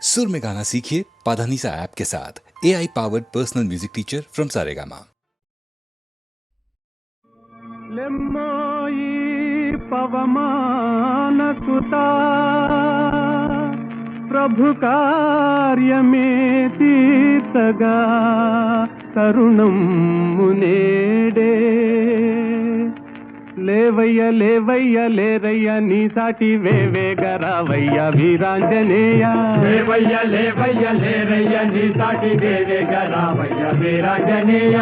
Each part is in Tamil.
सुर में गाना सीखिए पाधानीसा ऐप के साथ। AI powered personal music teacher from Saregama. లెమ్మోయి పవమాన సుతా ప్రభు కార్యమే తీర్చగా తరుణం మునేడే లేవయ్య లేవయ్య లేరయ్య నీ సాటి వేవేగరావయ్య వీరాంజనేయ లేవయ్య లేవయ్య లేరయ్య నీ సాటి వేవేగరావయ్య వీరాంజనేయ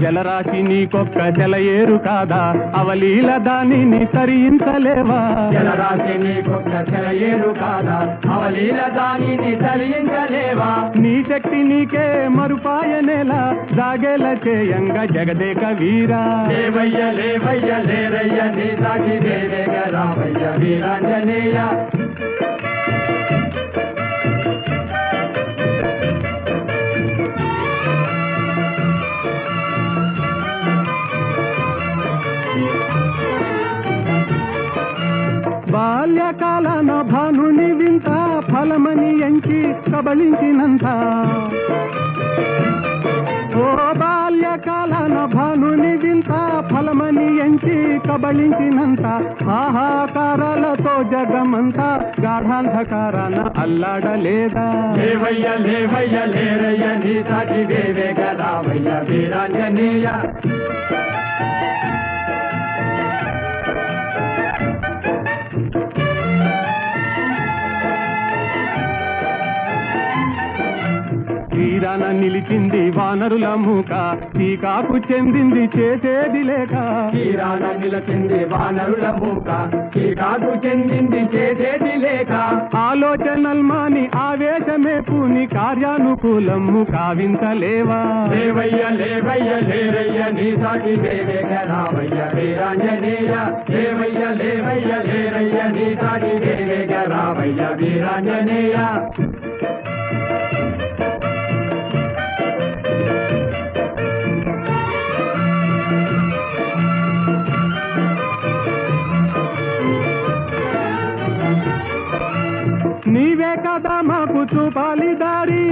జలరాశి నీకొక్క జలయేరు కాదా అవలీల దానిని తరించలేవా జలరాశి నీకొక్క జలయేరు కాదా అవలీల దానిని తరించలేవా నీ శక్తి నీకే మరుపాయనేలా జాగేల చేయంగా జగదేక వీరా లేవయ్య లేవయ్య లేరయ్య నీ సాటి వేవేగరావయ్య వీరాంజనేయ బాల్యకాలన భానుని వింత ఫలమని ఎంచి కబళించినంత ఓ బాల్యకాలన భానుని వింత ఫలమని ఎంచి కబళించినంత ఆహాకారాలతో జగమంతా గాఢాంధకారాన అల్లాడలేదా లేవయ్య లేవయ్య లేరయ్య నీ సాటి వేవేగరావయ్య వీరాంజనేయ తీరాన నిలిచింది వానరుల మూక టీకాకు చెందింది చేసేది లేక తీరాన నిలిచింది వానరుల మూక టీకాకు చెందింది చేసేది లేక ఆలోచనల్మాని ఆవేశమే పూని కార్యానుకూలము కావించలేవా లేవయ్య లేవయ్య లేరయ్య నీ సాటి వేవేగరావయ్య వీరాంజనేయ లేవయ్య లేవయ్య లేరయ్య నీ సాటి వేవేగరావయ్య వీరాంజనేయ నీవే కదా మాకు చూపాలి దారి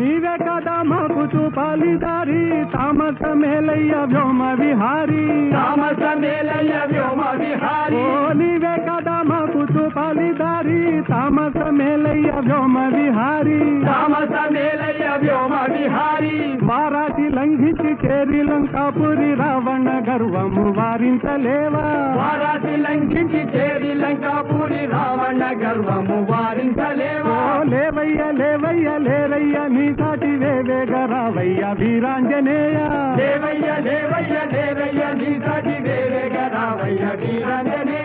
నీవే కదా మాకు చూపాలి దారి తామస మేలయ్య వ్యోమ విహారీ తామస మేలయ్య వ్యోమ విహారీ ఓ నీవే కదా మాకు చూపాలి దారి తామస మేలయ్య వ్యోమ విహారీ తామస మేలయ్య వ్యోమ విహారీ వారాటి లంఘించి చేరి లంకాపురి రావణ గర్వము వారించలేవా వారాటి లంఘించి చేరి లంకాపురి రావణ గర్వము వారించలేవా లేవయ్య లేవయ్య లేరయ్య నీ సాటి వేవేగరావయ్య వీరాంజనేయ లేవయ్య లేవయ్య లేరయ్య నీ సాటి వేవేగరావయ్య వీరాంజనేయ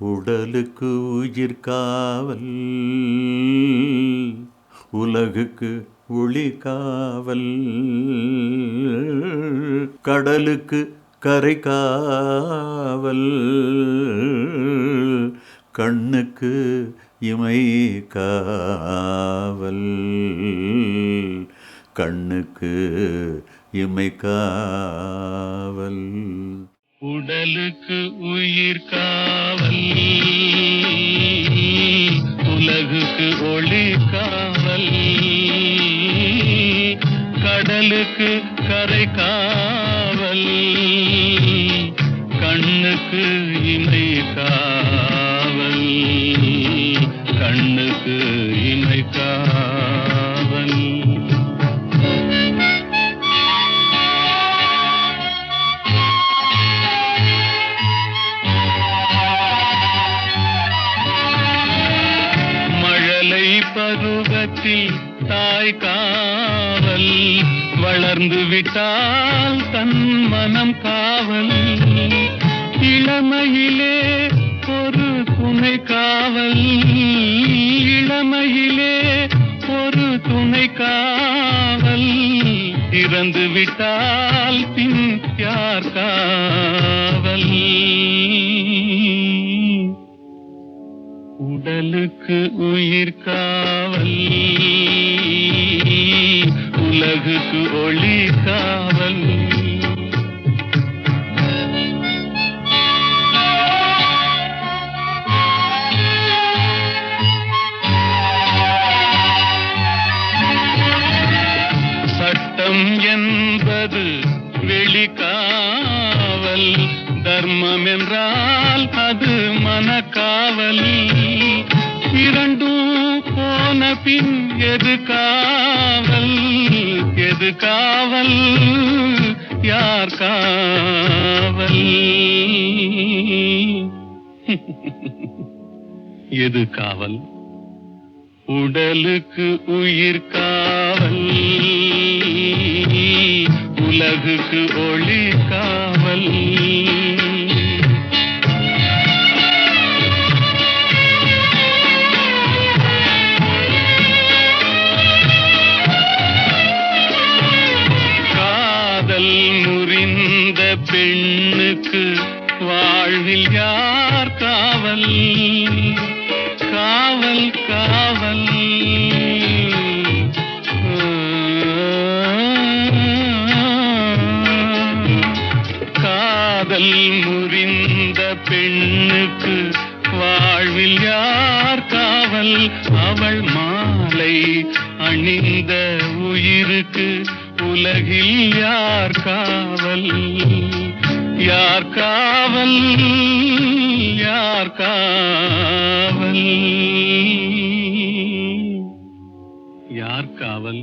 உடலுக்கு உயிர் காவல் உலகுக்கு ஒளி காவல் கடலுக்கு கரை காவல் கண்ணுக்கு இமை காவல் கண்ணுக்கு இமை காவல் உடலுக்கு உயிர் காவல் உலகுக்கு ஒளி காவல் கடலுக்கு கரை காவல் கண்ணுக்கு இமை காவல் கண்ணுக்கு இமை காவல் பருவத்தில் தாய் காவல் வளர்ந்து விட்டால் தன் மனம் காவல் இளமையிலே ஒரு துணை காவல் இளமையிலே ஒரு துணை காவல் இறந்து விட்டால் பின் யார் காவல் உடலுக்கு உயிர் காவல் உலகுக்கு ஒளி காவல். சட்டம் என்பது வெளிக்காவல், தர்மம் என்றால் அது மனக்காவல். இரண்டும் போன பின் எது காவல்? எது காவல்? யார் காவல்? எது காவல்? உடலுக்கு உயிர் காவல், உலகுக்கு ஒளி காவல். காதல் முறிந்த பெண்ணுக்கு வாழ்வில் யார் காவல்? காவல் காவல். காதல் முறிந்த பெண்ணுக்கு வாழ்வில் யார் காவல்? அவள் மாலை அணிந்த உயிருக்கு உலகில் யார் காவல்? யார் காவல்? யார் காவல்? யார் காவல்?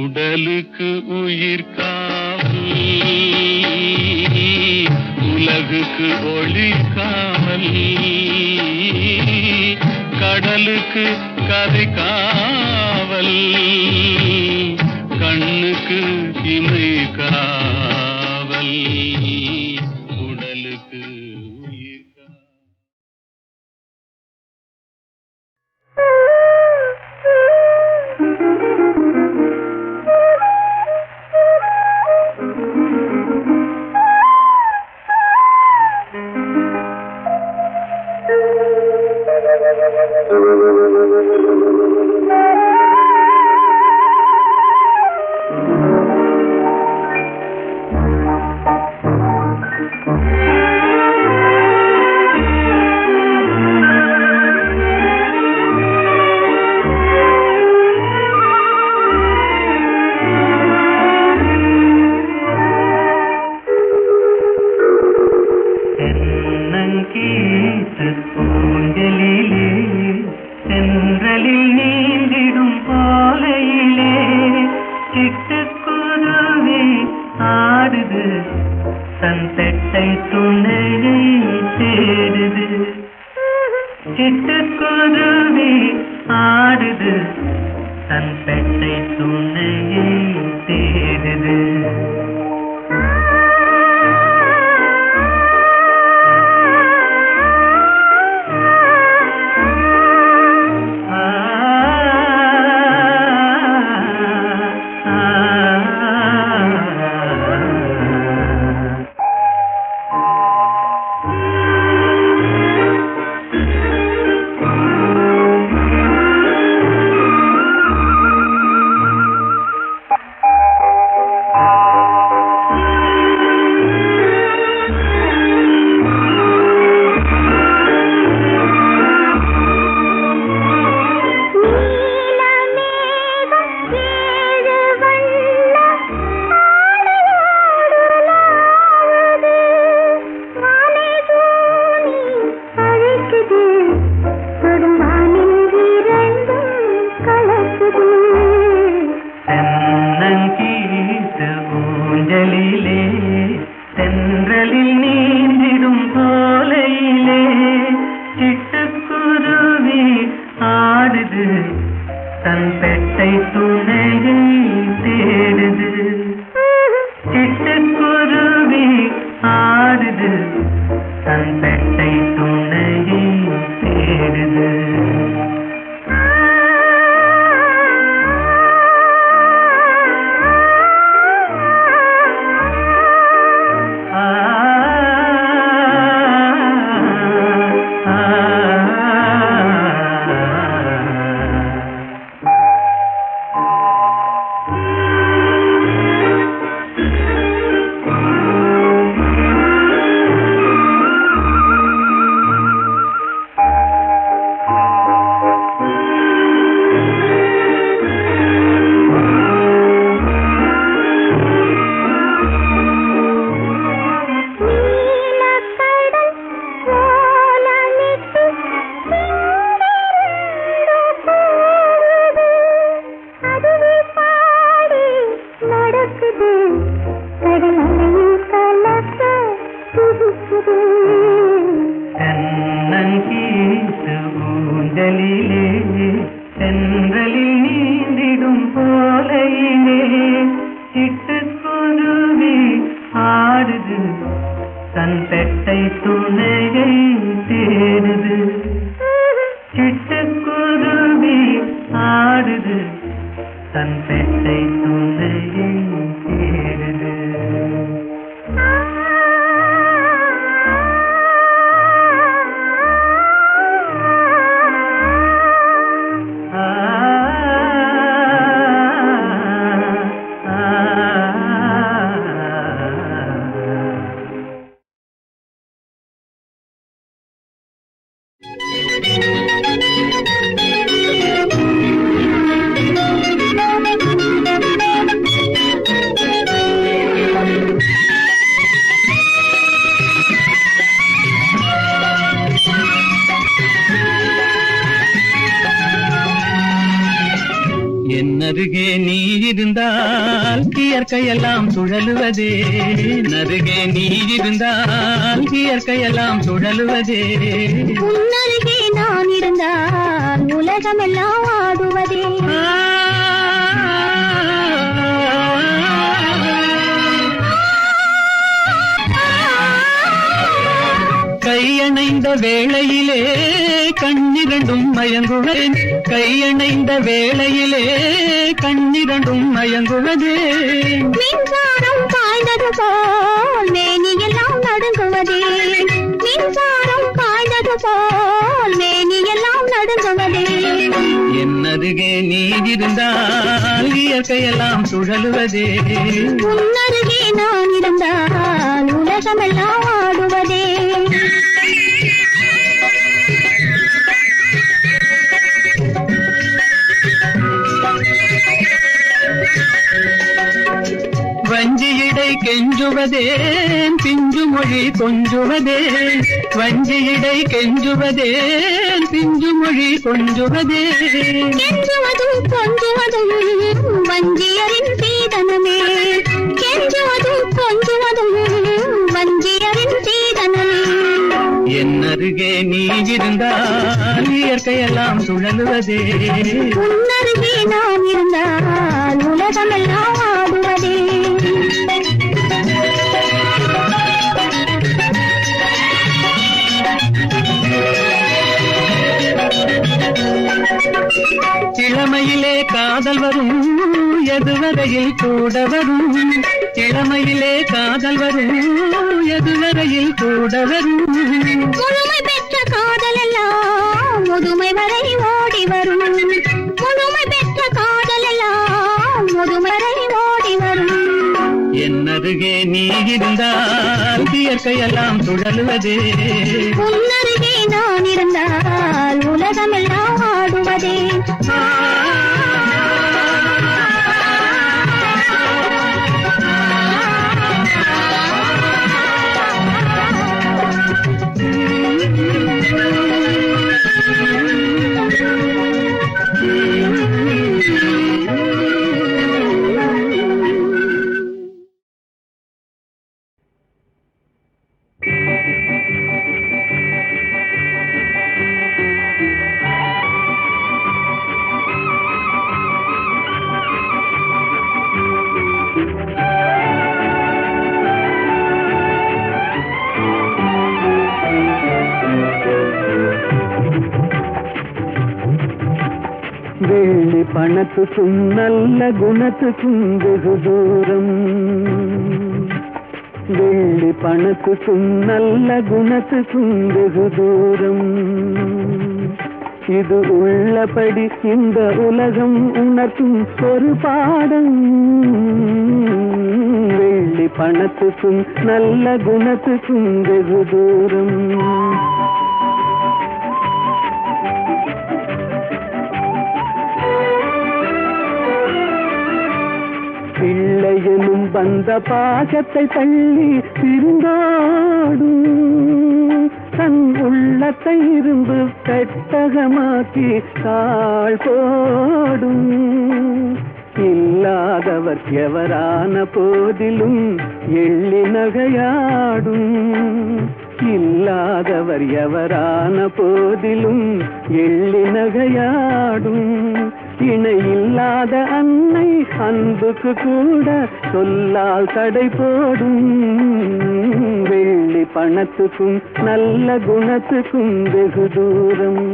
உடலுக்கு உயிர் காவல், உலகுக்கு ஒளி காவல். கடலுக்கு கரை காவல், கண்ணுக்கு இமை காவல், உடலுக்கு உயிர் காவல். தன் பெட்டை துணையை தேடுது. நருகே நீ இருந்தால் இயற்கையெல்லாம் சுழலுவதே, நருகே நீ இருந்தால் இயற்கையெல்லாம் சுழலுவதே. உன்னருகே நான் இருந்தால் உலகமெல்லாம் ஆடுவதே. கையணைந்த வேளையிலே கண்ணிரண்டும் மயங்குவேன், கையணைந்த வேளையிலே கண்ணிரண்டும் மயங்குவதே. மின்சாரம் பாய்ந்தது போல் மேனியெல்லாம் நடுங்குவதே, மின்சாரம் பாய்ந்தது போல் மேனியெல்லாம் நடுங்குவதே. என்னருகே நீ இருந்தால் இயற்கையெல்லாம் சுழலுவதே. உன்னருகே நான் இருந்தால் உலகமெல்லாம் ஆடுவதே. வஞ்சியிடை கெஞ்சுவதேன் பிஞ்சு மொழி கொஞ்சுவதே, வஞ்சியிடை கெஞ்சுவதேன் பிஞ்சு மொழி கொஞ்சுவதே. கெஞ்சுவதும் கொஞ்சுவதும் வஞ்சியரின் சீதனமே, கெஞ்சுவதும் கொஞ்சுவதும் வஞ்சியரின் சீதனமே. என்னருகே நீ இருந்தால் இயற்கையெல்லாம் சுழலுவதே. உன்னருகே நான் இருந்தால் உலகமெல்லாம் ஆடுவதே. இளமையிலே காதல் வரும் எதுவரையில் கூட வரும், இளமையிலே காதல் வரும் எதுவரையில் கூட வரும். முழுமை பெற்ற காதல் எல்லாம் முதுமை வரை ஓடி வரும், முழுமை பெற்ற காதல் எல்லாம் முதுமை வரை ஓடி வரும். என்னருகே நீ இருந்தால் இயற்கையெல்லாம் சுழலுவதே. உன்னருகே நான் இருந்தால் உலகமெல்லாம் ஆடுவதே. வெள்ளி பணத்துக்கும் நல்ல குணத்துக்கும் வெகு தூரம், வெள்ளி பணத்துக்கும் நல்ல குணத்துக்கும் வெகு தூரம். இது உள்ளபடி இந்த உலகம் உணர்த்தும் ஒரு பாடம். வெள்ளி பணத்துக்கும் நல்ல குணத்துக்கும் வெகு தூரம். பிள்ளையனும் வந்த பாசத்தை தள்ளி பிரிந்தாடும், தன் உள்ளத்தை இரும்பு பெட்டகமாக்கி தாழ் போடும். இல்லாதவர் எவரான போதிலும் எள்ளி நகையாடும், இல்லாதவர் எவரான போதிலும் எள்ளி நகையாடும். இணை இல்லாத அன்னை அன்புக்கு கூட சொல்லால் தடை போடும். வெள்ளி பணத்துக்கும் நல்ல குணத்துக்கும் வெகு தூரம்.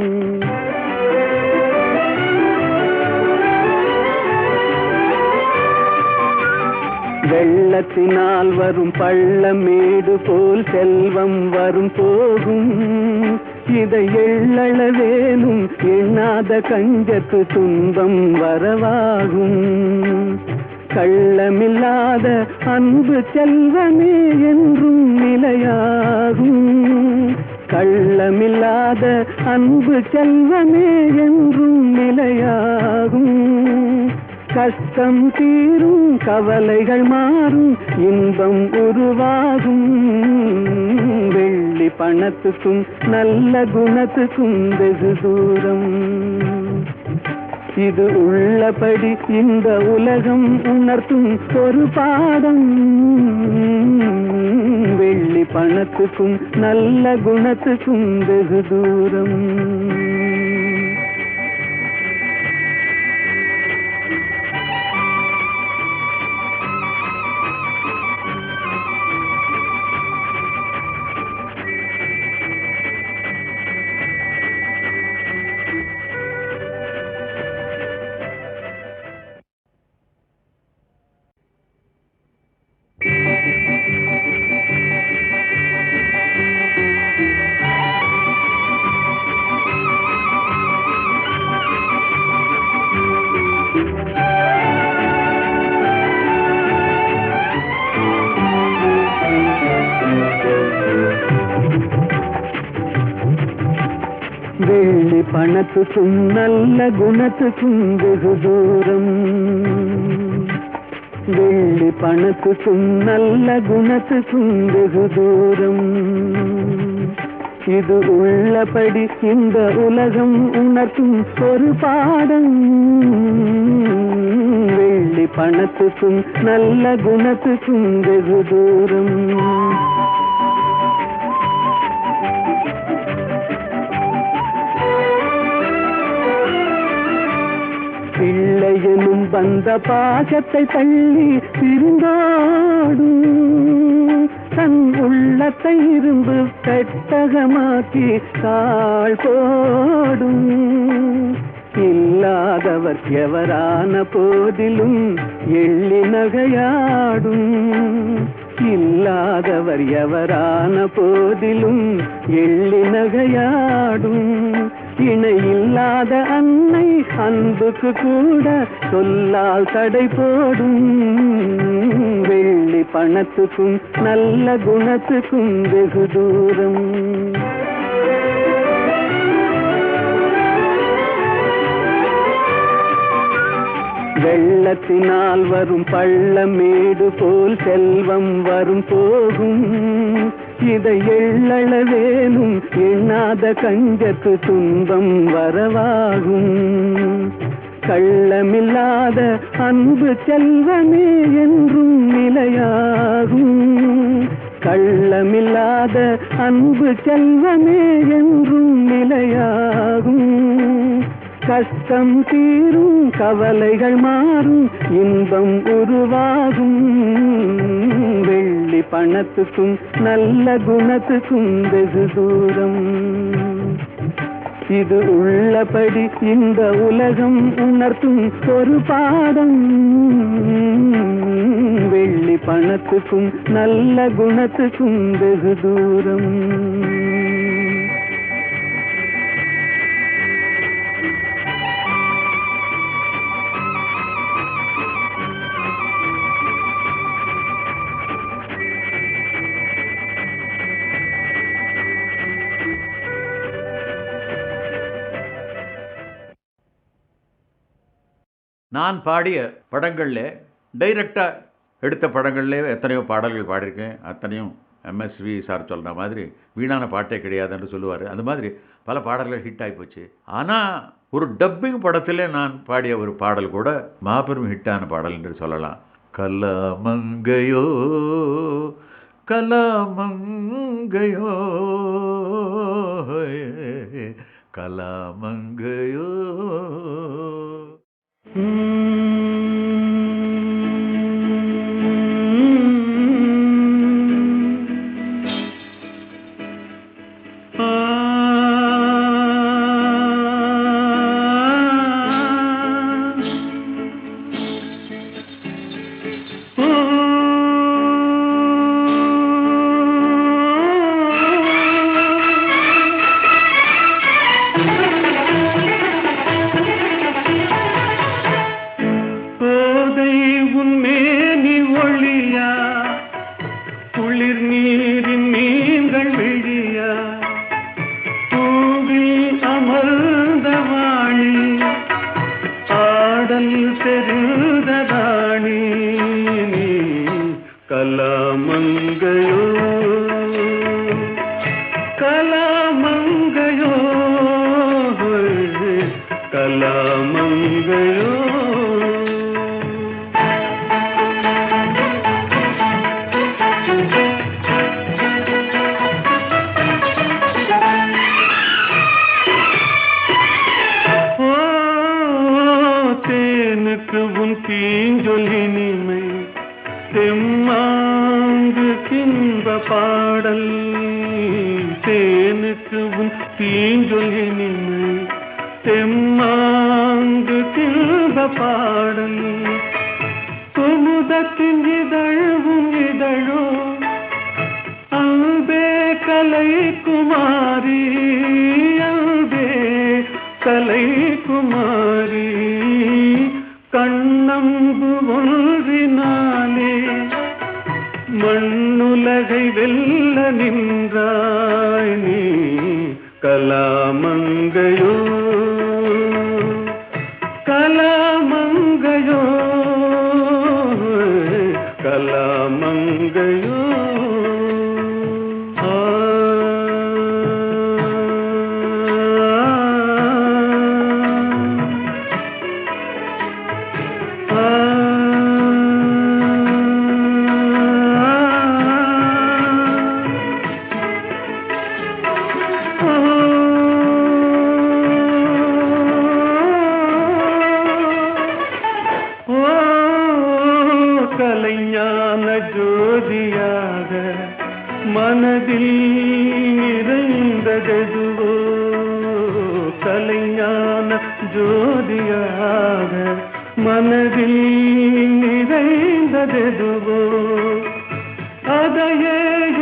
வெள்ளத்தினால் வரும் பள்ளமேடு போல் செல்வம் வரும் போகும். இதை எள்ளளவேனும் எண்ணாத கஞ்சத்து துன்பம் வரவாகும். கள்ளமில்லாத அன்பு செல்வமே என்றும் நிலையாகும். கள்ளமில்லாத அன்பு செல்வமே என்றும் நிலையாகும். கஷ்டம் தீரும், கவலைகள் மாறும், இன்பம் உருவாகும். வெள்ளி பணத்துக்கும் நல்ல குணத்துக்கும் வெகு தூரம். இது உள்ளபடி இந்த உலகம் உணர்த்தும் ஒரு பாடம். வெள்ளி பணத்துக்கும் நல்ல குணத்துக்கும் வெகு தூரம். வெள்ளி பணத்துக்கும் நல்ல குணத்துக்கும் வெகு தூரம். வெள்ளி பணத்துக்கும் நல்ல குணத்துக்கும் வெகு தூரம். இது உள்ளபடி இந்த உலகம் உணர்த்தும் ஒரு பாடம். வெள்ளி பணத்துக்கும் நல்ல குணத்துக்கும் வெகு தூரம். பிள்ளையனும் வந்த பாசத்தை தள்ளி பிரிந்தாடும். தன் உள்ளத்தை இரும்பு பெட்டகமாக்கி தாழ் போடும். இல்லாதவர் எவரான போதிலும் எள்ளி நகையாடும். இல்லாதவர் எவரான போதிலும் எள்ளி நகையாடும். இணை இல்லாத அன்னை அன்புக்கு கூட சொல்லால் தடை போடும். வெள்ளி பணத்துக்கும் நல்ல குணத்துக்கும் வெகு தூரம். வெள்ளத்தினால் வரும் பள்ளமேடு போல் செல்வம் வரும் போகும். இதை எள்ளளவேனும் எண்ணாத கஞ்சத்து துன்பம் வரவாகும். கள்ளமில்லாத அன்பு செல்வமே என்றும் நிலையாகும். கள்ளமில்லாத அன்பு செல்வமே என்றும் நிலையாகும். கஷ்டம் தீரும், கவலைகள் மாறும், இன்பம் உருவாகும். வெள்ளி பணத்துக்கும் நல்ல குணத்துக்கும் வெகு தூரம். இது உள்ளபடி இந்த உலகம் உணர்த்தும் ஒரு பாடம். வெள்ளி பணத்துக்கும் நல்ல குணத்துக்கும் வெகு தூரம். நான் பாடிய படங்களில் டைரக்டாக எடுத்த படங்கள்லேயே எத்தனையோ பாடல்கள் பாடியிருக்கேன். அத்தனையும் எம்எஸ்வி சார் சொல்கிற மாதிரி வீணான பாட்டே கிடையாதுன்னு சொல்லுவார். அந்த மாதிரி பல பாடல்கள் ஹிட் ஆகி போச்சு. ஆனால் ஒரு டப்பிங் படத்தில் நான் பாடிய ஒரு பாடல் கூட மாபெரும் ஹிட்டான பாடல் என்று சொல்லலாம். கலாமங்கையோ கலாமங்கையோ கலாமங்கையோ. Oh தெரிந்த ராணி நீ கலாமங்கையோ கலாமங்கையோ கலாமங்கையோ உன் தீஞ்சொலினிமை தெம்மாங்கு கின்ப பாடல் தேனுக்கு உன் தீஞ்சொலினிமை தெம்மாங்கு கின்ப பாடல் குமுதத்தின் இதழும் இதழோ அன்பே கலை குமாரி அன்பே கலை குமாரி கண்ணம்பு ஒன்றினாலே மண்ணுலகை வெல்ல நின்றாய் நீ கலாமங்கையோ கலாமங்கையோ கலாமங்கையோ கலைஞான ஜோதியாக மனதில் நிறைந்ததெதுவோ கலைஞான ஜோதியாக மனதில் நிறைந்ததெதுவோ அதையே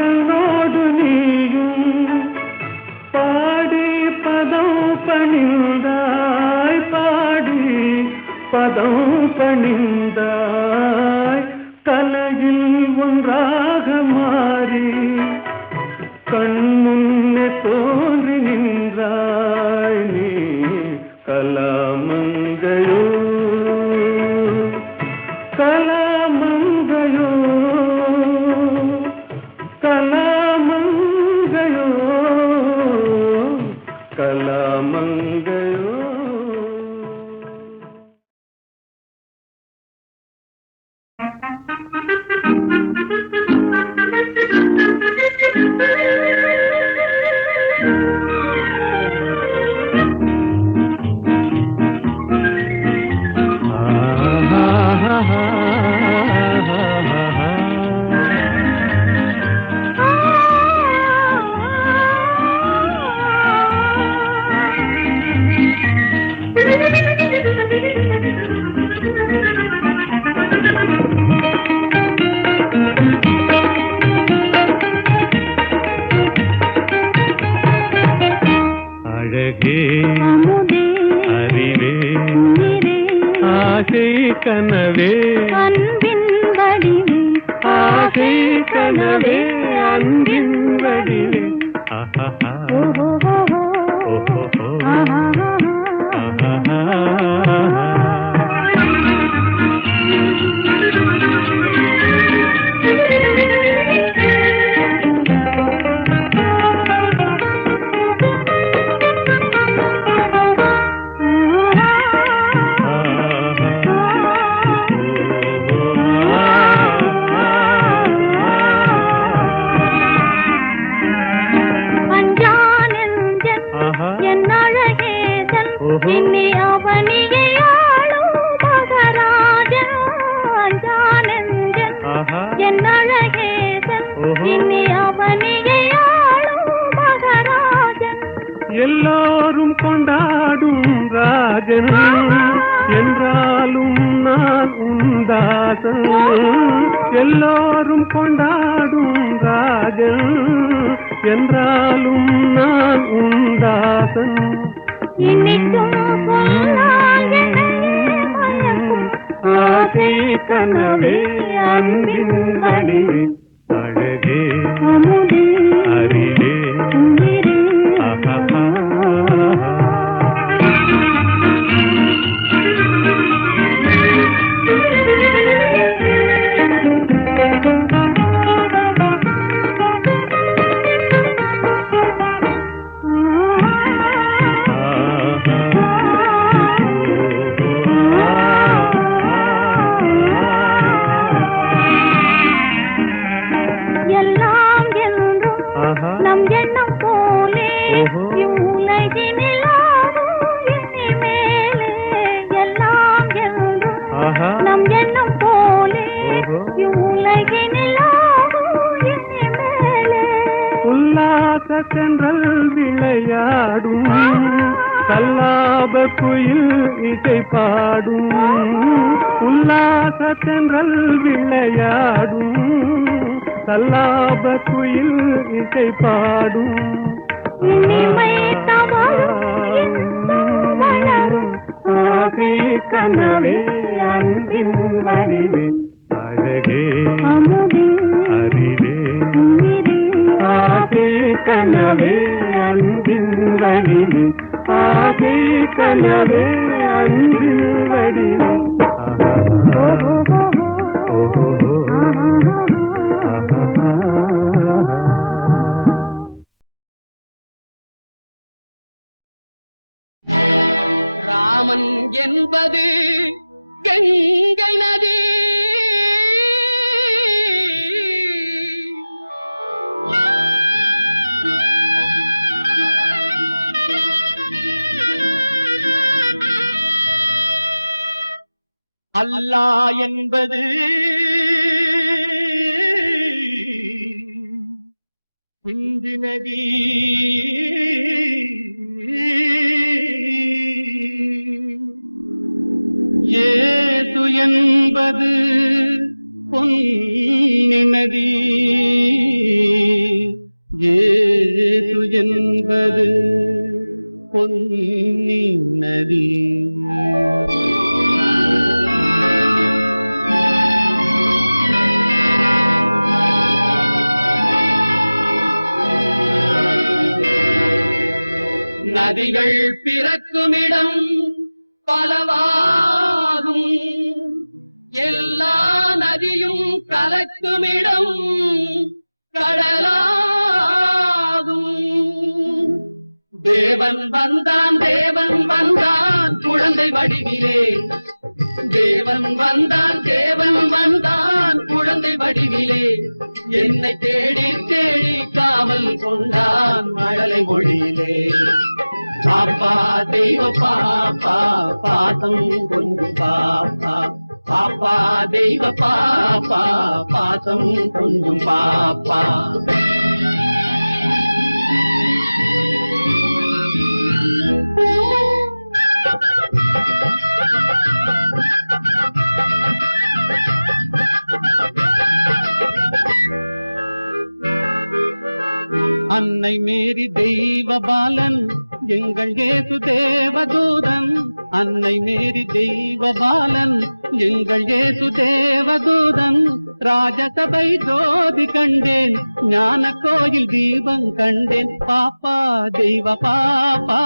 என்னோடு நீயும் பாடி பதம் பணிந்தாய் பாடி பதம் பணிந்தாய் கலையில் ஒன்றாக மாறி கண்முன்னே தோன்றி நின்றாய் நீ கலாமங்கையோ கலாமங்கையோ கலாமங்கையோ கலாமங்கையோ கனவே அன்பின் வடிவே ஆசை கனவே அன்பின் வடிவே எல்லோரும் கொண்டாடும் ராஜன் என்றாலும் நான் உந்தாசன் எல்லோரும் கொண்டாடும் ராஜன் என்றாலும் நான் உந்தாசன் ஆசை கனவே அன்பின் வடிவே அழகே அறிவே உல்லாச தென்றல் விளையாடும் கல்லாப குயில் இசை பாடும் உல்லாச தென்றல் விளையாடும் கல்லாப குயில் இசை பாடும் ஆசை கனவே அன்பின் வடிவே அழகே அறிவே ஆசை கனவே அன்பின் வடிவே ஆசை கனவே அன்பின் வடிவே ராமன் என்பது கங்கை நதி அல்லாஹ் என்பது சிந்து நதி ஏது என்பது பொன்னி நதி ஏது என்பது பொன்னி நதி நதிகள் பிறக்குமிடம் பலவாகும் எல்லா நதியும் கலக்குமிடம் கடலாகும் தேவன் வந்தான் குழந்தை வடிவிலே தேவன் வந்தான் குழந்தை வடிவிலே என்னை தேடி தேடி காவல் கொண்டான் மழலை மொழியிலே பாப்பா தெய்வ பாப்பா பாசம் கொஞ்சம் பாப்பா பாப்பா தெய்வ பாப்பா பாசம் கொஞ்சம் பாப்பா அன்னை மேரி தெய்வ பாலன் எங்கள் இயேசு தேவதூதன் அன்னை மேரி தெய்வ பாலன் எங்கள் இயேசு தேவதூதன் ராஜசபை ஜோதி கண்டேன் ஞான கோயில் தீபம் கண்டேன் பாப்பா தெய்வ பாப்பா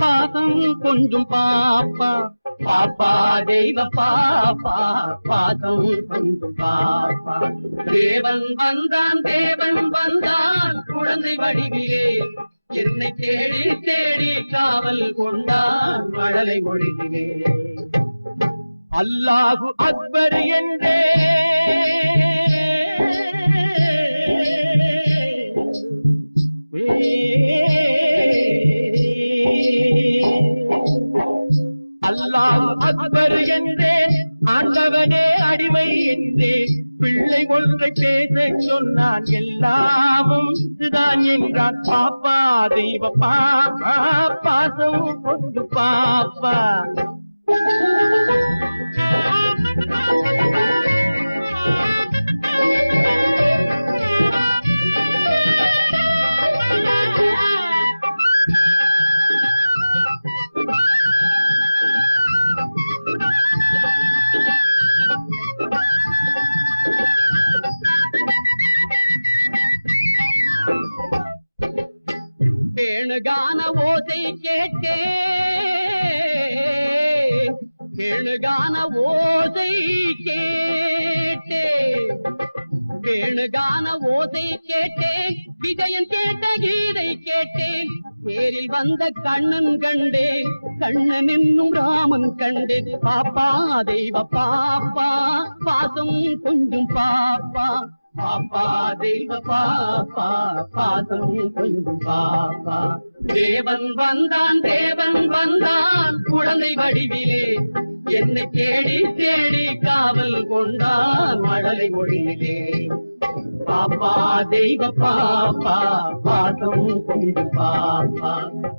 பாசம் கொஞ்சம் பாப்பா பாப்பா தெய்வ பாப்பா பாசம் கொஞ்சம் பாப்பா தேவன் வந்தான் குழந்தை வடிவிலே என்னை தேடி தேடி காவல் கொண்டான் மழலை மொழியிலே அல்லாஹு அக்பர் என்றே அல்லாஹ் அக்பர் என்றேன் ஆண்டவனே அடிமை என்றேன் பிள்ளை ஒன்றை பேச சொன்னான் எல்லாமும் இதுதான் என்றான் பாப்பா தெய்வ பாப்பா பாசம் கொண்டு பாப்பா வேணுகான ஓசை கேட்டேன் வேணுகான ஓசை கேட்டேன் வேணுகான ஓசை கேட்டேன் விஜயன் கேட்ட கீதை கேட்டேன் தேரில் வந்த கண்ணன் கண்டேன் கண்ணன் என்னும் ராமன் கண்டேன் பாப்பா தெய்வ பாப்பா பாசம் கொஞ்சம் பாப்பா பாப்பா தெய்வ பாப்பா பாசம் கொஞ்சம் பாப்பா. தேவன் வந்தான் குழந்தை வடிவிலே, என்னை தேடி தேடி காவல் கொண்டான் மழலை மொழியிலே. பாப்பா தெய்வ பாப்பா பாசம் கொஞ்சம் பாப்பா.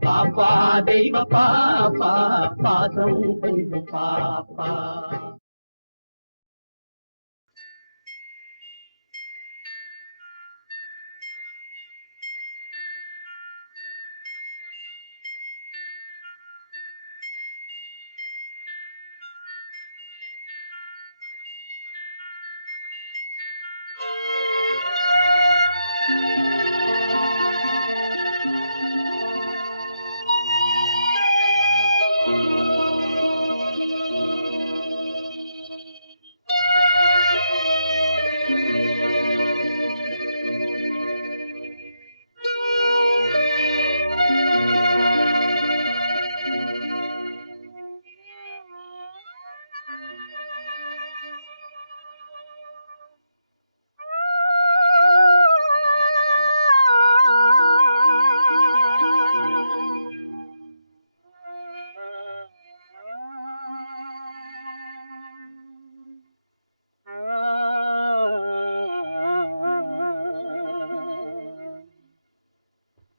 பாப்பா தெய்வ பாப்பா பாசம் கொஞ்சம் பாப்பா.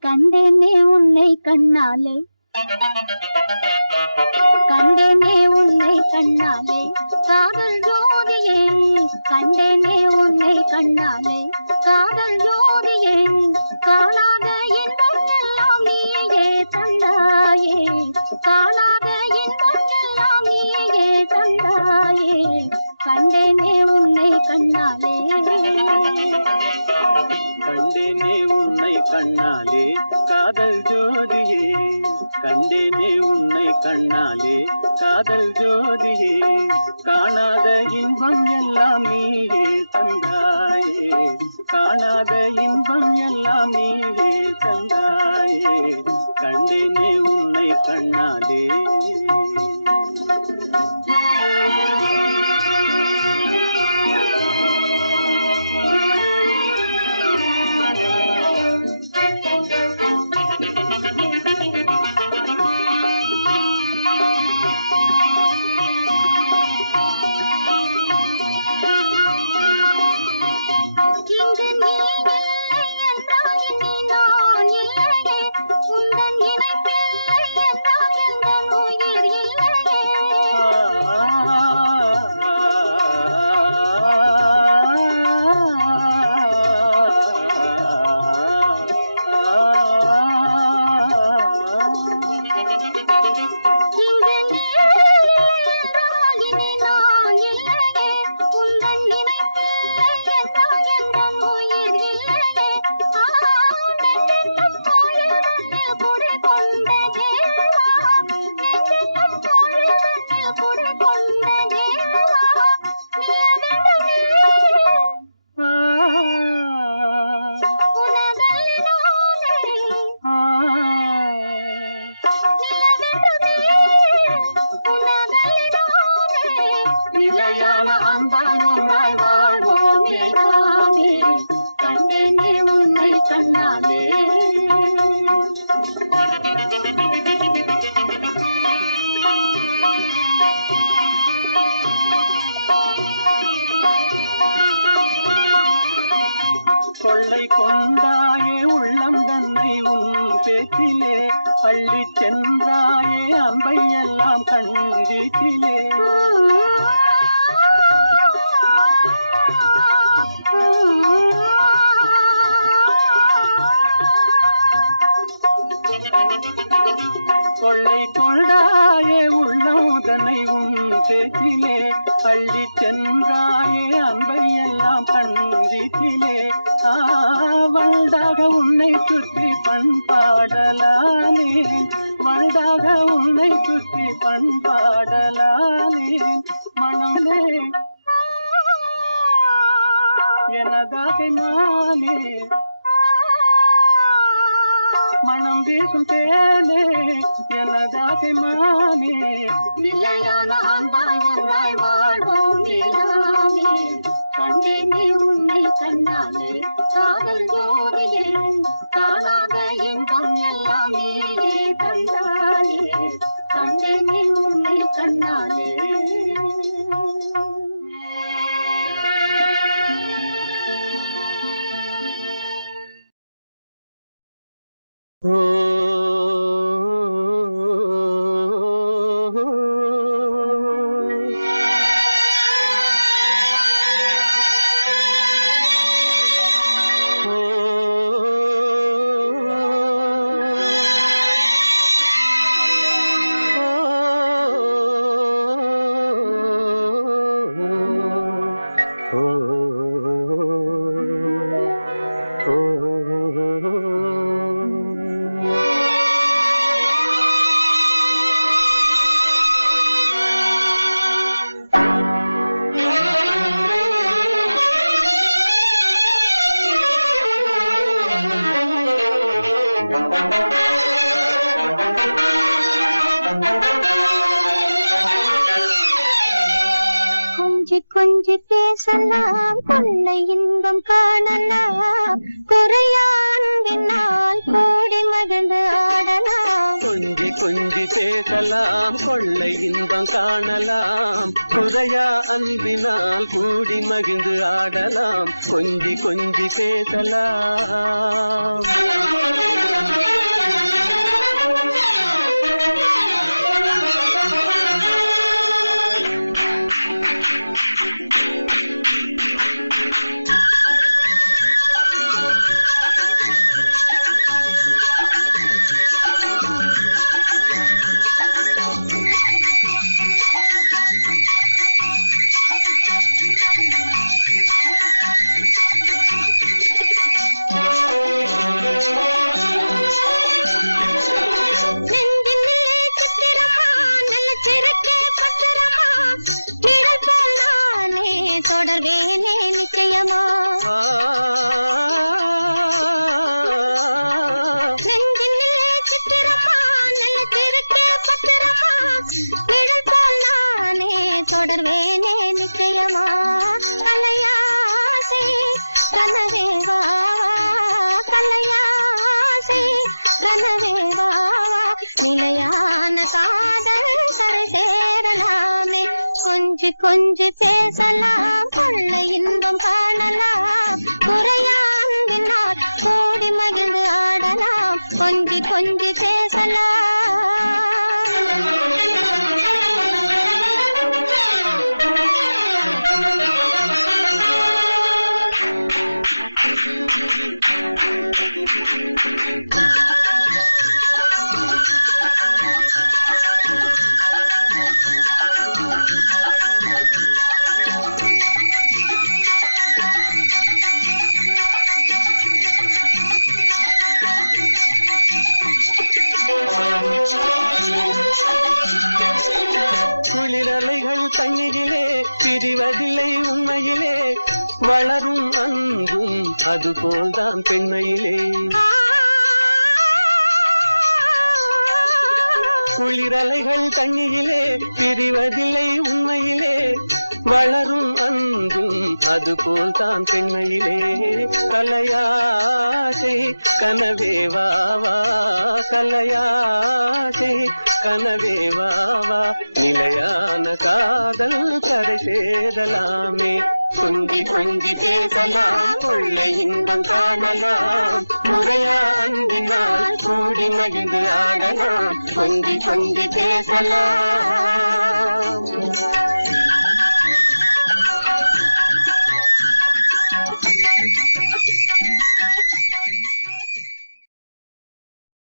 கண்டேனே உன்னை கண்ணாலே, கண்டேனே உன்னை கண்ணாலே, காதல் ஜோதியே. கண்டேனே உன்னை கண்ணாலே, காதல் ஜோதியே. காணாத இன்பம் எல்லாம் நீயே தந்தாயே, காணாத இன்பம் எல்லாம் நீயே தந்தாயே. கண்டேனே உன்னை கண்ணாலே, கண்டேனே உன்னை கண்ணாலே காதல் ஜோதியே. கண்டேனே உன்னை கண்ணாலே காதல் ஜோதியே. காணாத இன்பம் எல்லாம் நீயே தந்தாயே, காணாத இன்பம் எல்லாம் நீயே தந்தாயே. கண்டேனே உன்னை கண்ணாலே. கொள்ளை கொண்டாயே உள்ளம் தன்னை உன் பேச்சிலே, பள்ளி சென்றாயே அம்பை எல்லாம் கண்டீட்டிலே. கொள்ளை கொண்டாயே உள்ளதனை உன் பேச்சிலே, பள்ளி சென்றாயே அம்பை எல்லாம் கண்டீட்டிலே. வண்டாக உன்னை சுற்றி பண்பாடலானே, வண்டாக உன்னை சுற்றி பண்பாடலானே. மனமே எனதாக மானே, மனம் வீசும் தேனே எனதாக மானே. நிலையான அன்பாய் ஒன்றாய் வாழ்வோம் நீதானே. கண்டேனே உன்னை கண்ண கொஞ்சி பேசலாம் கொள்ளை இன்பம் காணலாம் குறையா அன்பினால் கூடி மகிழ்ந்து ஆடலாம். கொஞ்சி கொஞ்சி பேசலாம் கொள்ளை இன்பம் காணலாம் குறையா அன்பினால் கூடி மகிழ்ந்து ஆடலாம். கொஞ்சி கொஞ்சி பேசலாம். தொடர்வேனே நிச்சயமா நெஞ்சினிலே சித்திரமா நல்ல திருக்கே பத்திரமா நிழல் போல் நானே தொடர்வேனே நிச்சயமா. கலையாசை கனவேவா கலையாசை கனவேவா நிலையான காதல் கரை சேரலாமே. கொஞ்சி கொஞ்சி பேசலாம் கொள்ளை இன்பம் காணலாம் குறையாண்டினால் கூடி மகிழ்ந்து ஆடலாம். கொஞ்சி கொஞ்சி பேசலாம். குளிரலைகள் தண்ணீரிலே பிரிவதில்லை உண்மையிலே வளரும் அன்பும் அதுபோல்தான் பெண்மையிலே. குளிரலைகள் தண்ணீரிலே பிரிவதில்லை உண்மையிலே வளரும் அன்பும் அதுபோல்தான் பெண்மையிலே. கலையாசை கனவேவாவா கலையாசை கனவேவாவா நிலையான காதல் கரை சேரலாமே. கொஞ்சி கொஞ்சி பேசலாம் கொள்ளை இன்பம் காணலாம் முறையா அன்பினால் கூடி மகிழ்ந்து ஆடலாம். கொஞ்சி கொஞ்சி பேசலாம்.